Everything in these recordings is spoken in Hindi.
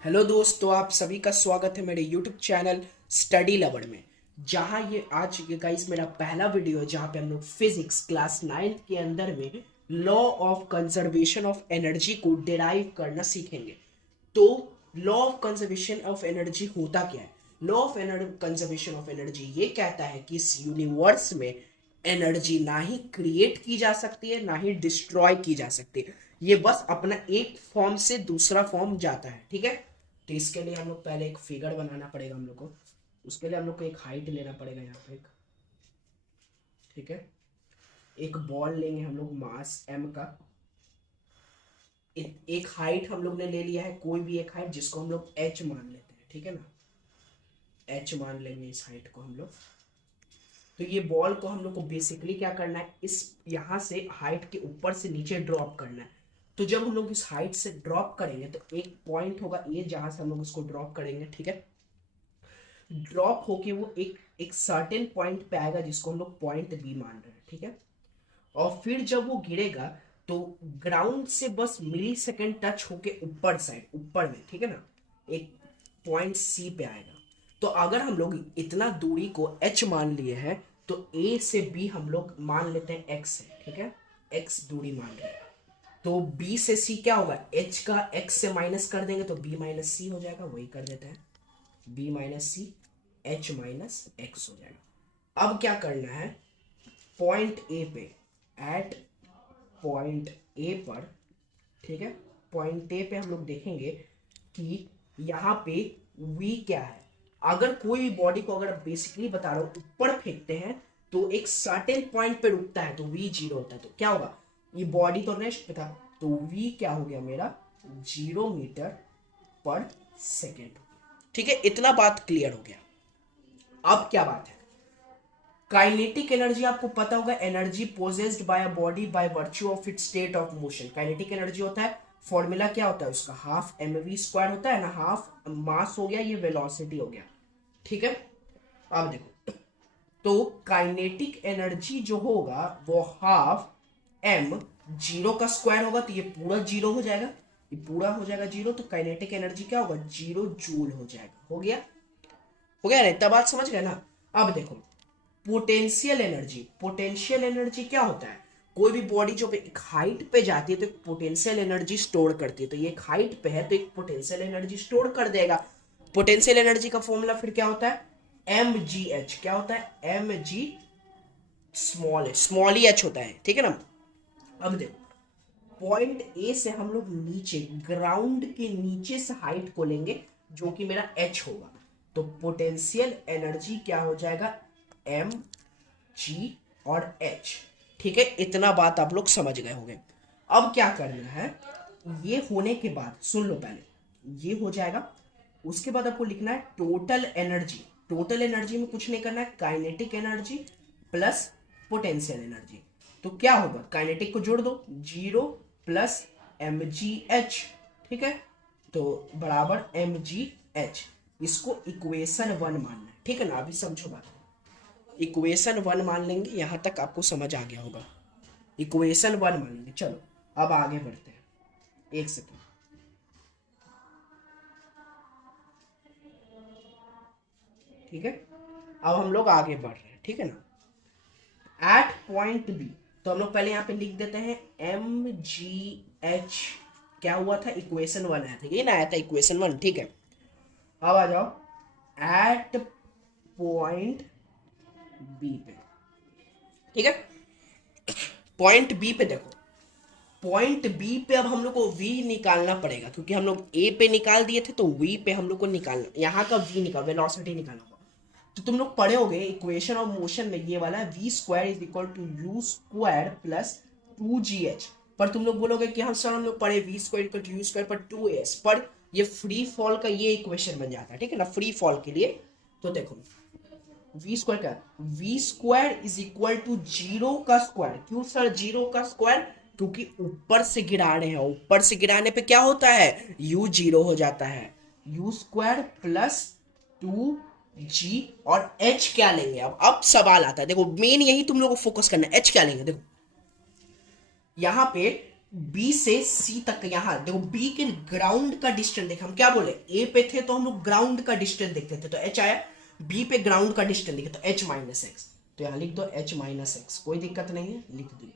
हेलो दोस्तों, आप सभी का स्वागत है मेरे यूट्यूब चैनल स्टडी लवर में। जहां ये आज ये गाइस मेरा पहला वीडियो है जहां पे हम लोग फिजिक्स क्लास 9th के अंदर में law of conservation of energy को डिराइव करना सीखेंगे। तो law of conservation of energy होता क्या है? Law of conservation of energy ये कहता है कि इस यूनिवर्स में एनर्जी ना ही क्रिएट की जा सकती है ना ही डिस्ट्रॉय की जा सकती है। ये बस अपना एक फॉर्म से दूसरा फॉर्म जाता है, ठीक है। तो इसके लिए हम लोग पहले एक फिगर बनाना पड़ेगा हम लोग को। उसके लिए हम लोग को एक हाइट लेना पड़ेगा यहाँ पे एक, ठीक है। एक बॉल लेंगे हम लोग मास एम का। एक हाइट हम लोग ने ले लिया है, कोई भी एक हाइट जिसको हम लोग एच मान लेते हैं, ठीक है ना। एच मान लेंगे इस हाइट को हम लोग। तो ये बॉल को हम लोग को बेसिकली क्या करना है, इस यहाँ से हाइट के ऊपर से नीचे ड्रॉप करना है। तो जब हम लोग इस हाइट से ड्रॉप करेंगे तो एक पॉइंट होगा ये जहां से हम लोग इसको ड्रॉप करेंगे, ठीक है। ड्रॉप होके वो एक सर्टेन पॉइंट पे आएगा जिसको हम लोग पॉइंट बी मान रहे हैं, ठीक है। और फिर जब वो गिरेगा तो ग्राउंड से बस मिली सेकेंड टच होके ऊपर साइड ऊपर में, ठीक है ना, एक पॉइंट सी पे आएगा। तो अगर हम लोग इतना दूरी को एच मान लिए हैं तो ए से बी हम लोग मान लेते हैं एक्स है, ठीक है। एक्स दूरी मान रहे हैं। तो बी से सी क्या होगा, एच का एक्स से माइनस कर देंगे तो बी माइनस सी हो जाएगा, वही कर देते हैं। B minus c h minus x हो जाएगा। अब क्या करना है, पॉइंट ए पे, एट पॉइंट ए पर, ठीक है। पॉइंट ए पे हम लोग देखेंगे कि यहाँ पे v क्या है। अगर कोई भी बॉडी को अगर बेसिकली बता रहा हूँ ऊपर फेंकते हैं तो एक सर्टेन पॉइंट पे रुकता है तो v जीरो होता है। तो क्या होगा, ये बॉडी तो रेस्ट पे था तो v क्या हो गया मेरा 0 मीटर पर सेकेंड, ठीक है। इतना बात क्लियर हो गया। अब क्या बात है, काइनेटिक एनर्जी आपको पता होगा, energy possessed by a body by virtue of its state of motion. Kinetic energy होता है, फॉर्मूला क्या होता है उसका, हाफ एम वी स्क्वायर होता है ना। हाफ मास हो गया, ये वेलोसिटी हो गया, ठीक है। अब देखो, तो काइनेटिक एनर्जी जो होगा वो हाफ एम जीरो का स्क्वायर होगा तो ये पूरा जीरो हो जाएगा, ये पूरा हो जाएगा जीरो। तो काइनेटिक एनर्जी क्या होगा, 0 जूल हो जाएगा। हो गया ना, इतना बात समझ गए ना। अब देखो, पोटेंशियल एनर्जी, पोटेंशियल एनर्जी क्या होता है, कोई भी बॉडी जो एक हाइट पे जाती है तो एक पोटेंशियल एनर्जी स्टोर करती है। तो ये एक हाइट पे है तो एक पोटेंशियल एनर्जी स्टोर कर देगा। पोटेंशियल एनर्जी का फॉर्मूला फिर क्या होता है, एम जी एच। क्या होता है, एम जी स्मॉल ही एच होता है, ठीक है ना। अब देखो, पॉइंट ए से हम लोग नीचे ग्राउंड के नीचे से हाइट को लेंगे जो कि मेरा एच होगा। तो पोटेंशियल एनर्जी क्या हो जाएगा, एम जी और एच, ठीक है। इतना बात आप लोग समझ गए होंगे। अब क्या करना है, ये होने के बाद सुन लो, पहले ये हो जाएगा उसके बाद आपको लिखना है टोटल एनर्जी। टोटल एनर्जी में कुछ नहीं करना है, kinetic energy plus potential energy. तो क्या होगा, काइनेटिक को जोड़ दो, 0 + mgh, ठीक है। तो बराबर mgh, इसको इक्वेशन 1 मानना है, ठीक है ना। अभी समझो बात, इक्वेशन 1 मान लेंगे, यहां तक आपको समझ आ गया होगा। इक्वेशन 1 मान लेंगे। चलो अब आगे बढ़ते हैं, एक सेकेंड, ठीक है। अब हम लोग आगे बढ़ रहे हैं, ठीक है ना। एट पॉइंट बी, तो हम लोग पहले यहाँ पे लिख देते हैं एम जी एच। क्या हुआ था, इक्वेशन 1 आया था, ये ना आया था इक्वेशन 1, ठीक है। अब आ जाओ एट पॉइंट बी पे, ठीक है। पॉइंट बी पे देखो, पॉइंट बी पे अब हम लोग को v निकालना पड़ेगा क्योंकि हम लोग ए पे निकाल दिए थे तो v पे हम लोग को निकालना, यहाँ का v निकाल, वेलोसिटी निकालना होगा। तो तुम लोग पढ़े होगे इक्वेशन ऑफ मोशन में ये वाला v² = u² + 2gh। पर तुम लोग बोलोगे कि हम सर हम लोग पढ़े v² = u² पर 2s, पर ये फ्री फॉल का ये इक्वेशन बन जाता है, ठीक है ना, फ्री फॉल के लिए। तो देखो v² क्या, v² = 0 का स्क्वायर। क्यों सर 0 का स्क्वायर, क्योंकि ऊपर से गिरा रहे हैं, ऊपर से गिराने पे क्या होता है, u 0 हो जाता है। u² + 2g और h क्या लेंगे, अब सवाल आता है। देखो मेन यही तुम लोग को फोकस करना है, h क्या लेंगे। देखो यहाँ पे बी से सी तक, यहां देखो बी के ग्राउंड का डिस्टेंस देखे, हम क्या बोले ए पे थे तो हम लोग ग्राउंड का डिस्टेंस देखते थे तो एच आया, बी पे ग्राउंड का डिस्टेंस देखे तो एच माइनस एक्स, तो यहां लिख दो एच माइनस एक्स, कोई दिक्कत नहीं है, लिख दिए।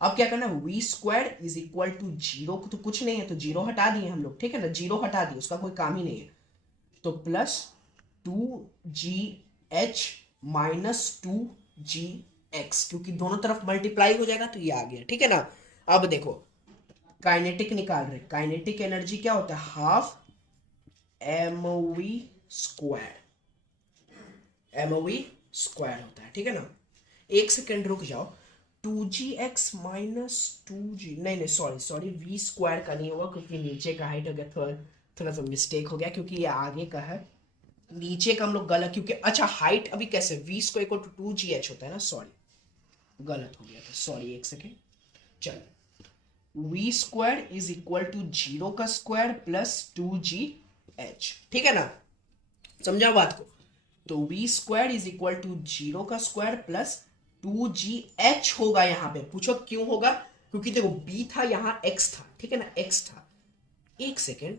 अब क्या करना है, v square is equal to zero, तो कुछ नहीं है तो जीरो हटा दिए हम लोग, ठीक है ना, जीरो हटा दिए, उसका कोई काम ही नहीं है, तो प्लस टू जी एच माइनस टू जी एक्स, क्योंकि दोनों तरफ मल्टीप्लाई हो जाएगा तो ये आ गया, ठीक है ना। अब देखो काइनेटिक निकाल रहे, काइनेटिक एनर्जी क्या होता है, half M V square, M V square होता है, ठीक है ना। एक सेकेंड रुक जाओ, टू जी एक्स माइनस टू जी, नहीं सॉरी सॉरी, वी स्क्वायर का नहीं होगा क्योंकि नीचे का हाइट हो गया, थोड़ा थोड़ा सा मिस्टेक हो गया क्योंकि ये आगे का है, नीचे का हम लोग गलत, क्योंकि अच्छा हाइट अभी कैसे, v square equal to two ji h होता है ना, सॉरी गलत हो गया था, सॉरी एक सेकेंड, चलो V square is equal to zero का स्क्वायर प्लस टू जी एच, ठीक है ना, समझा बात को। तो we square is equal to zero का स्क्वायर प्लस टू जी एच होगा, यहां पे पूछो क्यों होगा, क्योंकि देखो बी था यहां एक्स था, ठीक है ना, एक्स था, एक सेकेंड,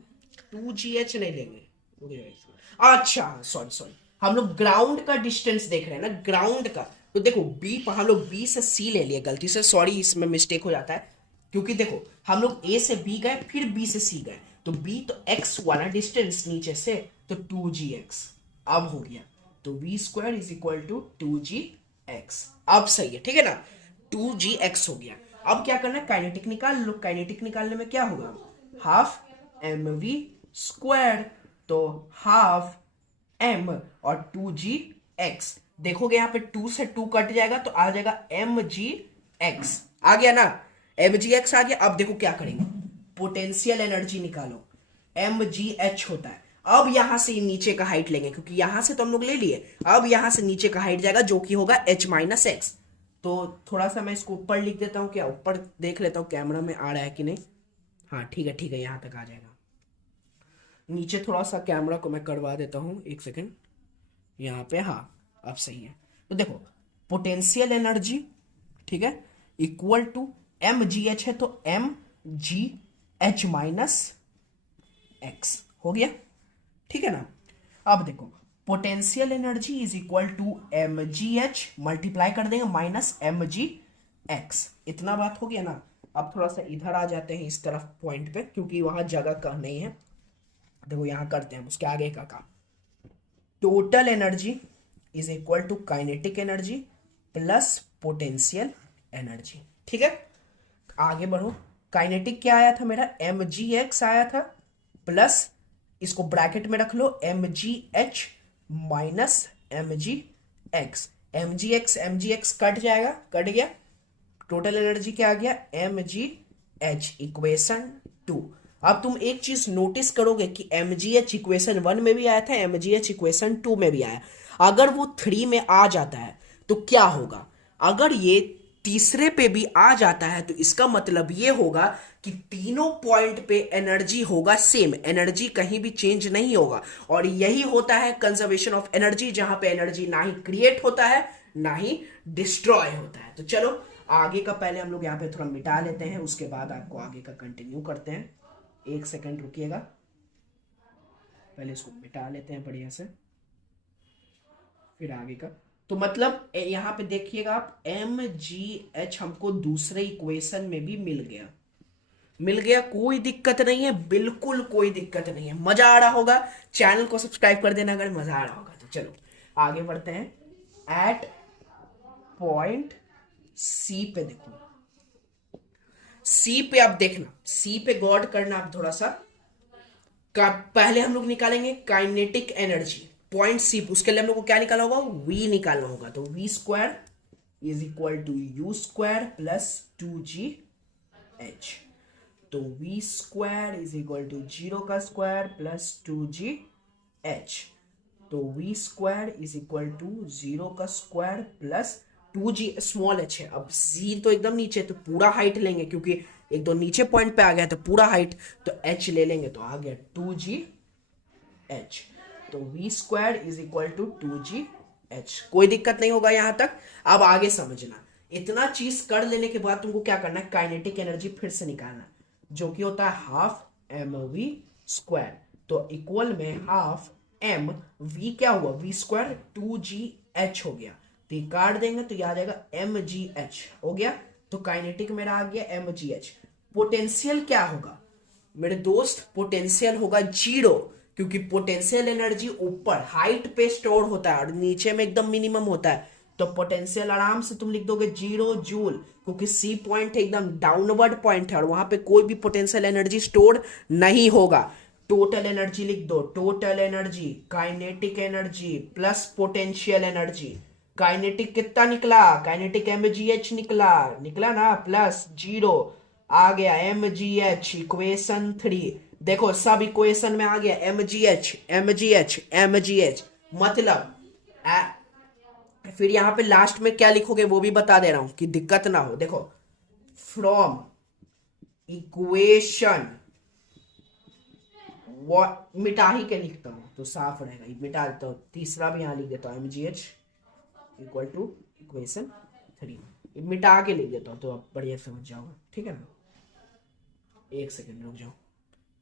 टू जी एच नहीं लेंगे, अच्छा सॉरी सॉरी, हम लोग ग्राउंड का डिस्टेंस देख रहे हैं ना, ग्राउंड का, तो देखो बी हम लोग बी से सी ले लिए गलती से, सॉरी इसमें मिस्टेक हो जाता है, क्योंकि देखो हम लोग ए से बी गए फिर बी से सी गए, तो बी तो एक्स वाला डिस्टेंस नीचे से, तो टू जी एक्स, अब हो गया, तो we square is equal to two ji x, अब सही है, ठीक है ना, टू जी एक्स हो गया। अब क्या करना है, काइनेटिक निकाल लो, काइनेटिक निकालने में क्या होगा, हाफ एम वी स्क्वायर, तो हाफ एम और टू जी एक्स, देखोगे यहां पे टू से टू कट जाएगा तो आ जाएगा एम जी एक्स, आ गया ना, एम जी एक्स आ गया। अब देखो क्या करेंगे, पोटेंशियल एनर्जी निकालो, एम जी एच होता है, अब यहां से नीचे का हाइट लेंगे क्योंकि यहां से तो हम लोग ले लिए, अब यहां से नीचे का हाइट जाएगा जो कि होगा एच माइनस एक्स, तो थोड़ा सा मैं इसको ऊपर लिख देता हूं, क्या ऊपर देख लेता हूं कैमरा में आ रहा है कि नहीं, हाँ ठीक है यहां तक आ जाएगा, नीचे थोड़ा सा कैमरा को मैं करवा देता हूं, एक सेकेंड, यहाँ पे हाँ अब सही है। तो देखो पोटेंशियल एनर्जी, ठीक है, equal to m ji h है तो एम जी एच माइनस एक्स हो गया, ठीक है ना। अब देखो potential energy is equal to m ji h multiply कर देंगे माइनस एम जी एक्स, इतना बात हो गया ना। अब थोड़ा सा इधर आ जाते हैं इस तरफ पॉइंट पे क्योंकि वहां जगह का नहीं है, देखो यहां करते हैं उसके आगे का काम, total energy is equal to kinetic energy plus potential energy, ठीक है। आगे बढ़ो, काइनेटिक क्या आया था मेरा, एम जी एक्स आया था, प्लस इसको ब्रैकेट में रख लो एम जी H minus M G X, M G X cut जाएगा, कट गया, टोटल एनर्जी क्या आ गया, एम जी एच इक्वेशन टू। अब तुम एक चीज नोटिस करोगे कि एम जी एच इक्वेशन वन में भी आया था, एम जी एच इक्वेशन टू में भी आया, अगर वो थ्री में आ जाता है तो क्या होगा, अगर ये तीसरे पे भी आ जाता है तो इसका मतलब ये होगा कि तीनों पॉइंट पे एनर्जी होगा सेम, एनर्जी कहीं भी चेंज नहीं होगा, और यही होता है कंजर्वेशन ऑफ एनर्जी, जहां पे एनर्जी ना ही क्रिएट होता है ना ही डिस्ट्रॉय होता है। तो चलो आगे का पहले हम लोग यहाँ पे थोड़ा मिटा लेते हैं, उसके बाद आपको आगे का कंटिन्यू करते हैं, एक सेकंड रुकिएगा, पहले इसको मिटा लेते हैं बढ़िया से, फिर आगे का। तो मतलब यहां पे देखिएगा आप, एम जी एच हमको दूसरे इक्वेशन में भी मिल गया, मिल गया, कोई दिक्कत नहीं है, बिल्कुल कोई दिक्कत नहीं है, मजा आ रहा होगा, चैनल को सब्सक्राइब कर देना अगर मजा आ रहा होगा। तो चलो आगे बढ़ते हैं, एट पॉइंट सी पे देखो, सी पे आप देखना, सी पे गौर करना आप थोड़ा सा, पहले हम लोग निकालेंगे काइनेटिक एनर्जी पॉइंट सी, उसके लिए हम लोग को क्या निकालना होगा, वी निकालना होगा, तो we square is equal to U square plus two ji H, तो we square is equal to zero का स्क्वायर प्लस टू जी एच, तो we square is equal to zero का square plus two G small H है, अब जी तो एकदम नीचे तो पूरा हाइट लेंगे क्योंकि एक दो नीचे पॉइंट पे आ गया तो पूरा हाइट, तो एच ले लेंगे तो आ गया टू जी एच, तो we square is equal to two ji h, कोई दिक्कत नहीं होगा यहां तक। अब आगे समझना, इतना चीज कर लेने के बाद तुमको क्या करना है, काइनेटिक एनर्जी फिर से निकालना, जो कि होता है हाफ mv स्क्वायर। तो इक्वल में हाफ m v क्या हुआ, v स्क्वायर 2gh हो गया। तो ये काट देंगे तो ये आ जाएगा mgh हो गया। तो काइनेटिक मेरा आ गया mgh। पोटेंशियल क्या होगा मेरे दोस्त, पोटेंशियल होगा 0, क्योंकि पोटेंशियल एनर्जी ऊपर हाइट पे स्टोर होता है और नीचे में एकदम मिनिमम होता है। तो पोटेंशियल आराम से तुम लिख दोगे 0 जूल, क्योंकि सी पॉइंट एकदम डाउनवर्ड पॉइंट है और वहां पे कोई भी पोटेंशियल एनर्जी स्टोर नहीं होगा। टोटल एनर्जी लिख दो, total energy kinetic energy plus potential energy. Kinetic कितना निकला, काइनेटिक mgh निकला, निकला ना, प्लस 0 आ गया mgh, इक्वेशन 3। देखो सब इक्वेशन में आ गया mgh mgh mgh, मतलब फिर यहां पे लास्ट में क्या लिखोगे वो भी बता दे रहा हूं कि दिक्कत ना हो। देखो फ्रॉम इक्वेशन मिटा ही के लिखता हूं तो साफ रहेगा, मिटा देता हूं, तीसरा भी यहां लिख देता हूं mgh इक्वल टू इक्वेशन 3, मिटा के लिख देता हूं तो आप बढ़िया समझ जाओगे, ठीक है ना। एक सेकंड रुक जाओ,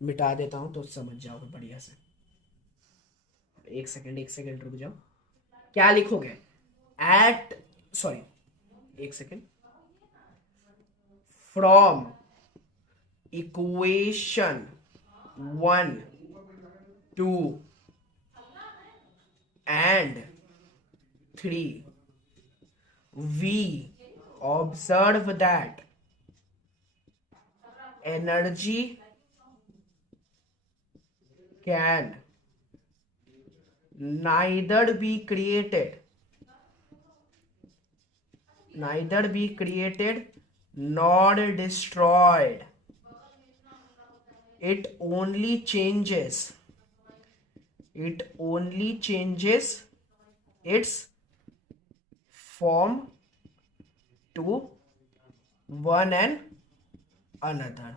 मिटा देता हूं तो समझ जाओगे बढ़िया से। एक सेकंड रुक जाओ। क्या लिखोगे, एट सॉरी एक second, from equation 1 2 and 3 we observe that energy can neither be created nor destroyed. It only changes its form to one and another।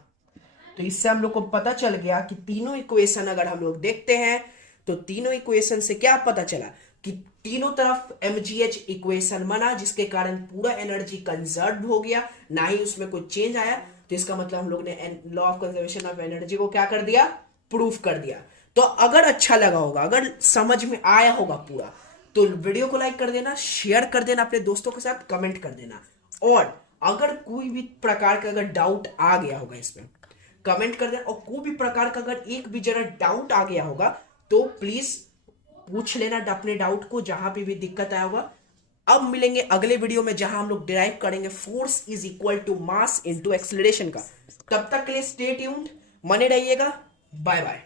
तो इससे हम लोग को पता चल गया कि तीनों इक्वेशन अगर हम लोग देखते हैं तो तीनों इक्वेशन से क्या पता चला कि तीनों तरफ mgh इक्वेशन बना, जिसके कारण पूरा एनर्जी कंजर्व हो गया, ना ही उसमें कोई चेंज आया। तो इसका मतलब हम लोग ने law of conservation of energy को क्या कर दिया, प्रूफ कर दिया। तो अगर अच्छा लगा होगा, अगर समझ में आया होगा पूरा, तो वीडियो को लाइक कर देना, शेयर कर देना अपने दोस्तों के साथ, कमेंट कर देना। और अगर कोई भी प्रकार का अगर डाउट आ गया होगा इसमें कमेंट कर देना, और कोई भी प्रकार का अगर एक भी जरा डाउट आ गया होगा तो प्लीज पूछ लेना अपने डाउट को, जहां पे भी दिक्कत आया होगा। अब मिलेंगे अगले वीडियो में जहां हम लोग डिराइव करेंगे force is equal to mass into acceleration का। तब तक के लिए स्टे ट्यून्ड, बने रहिएगा, बाय बाय।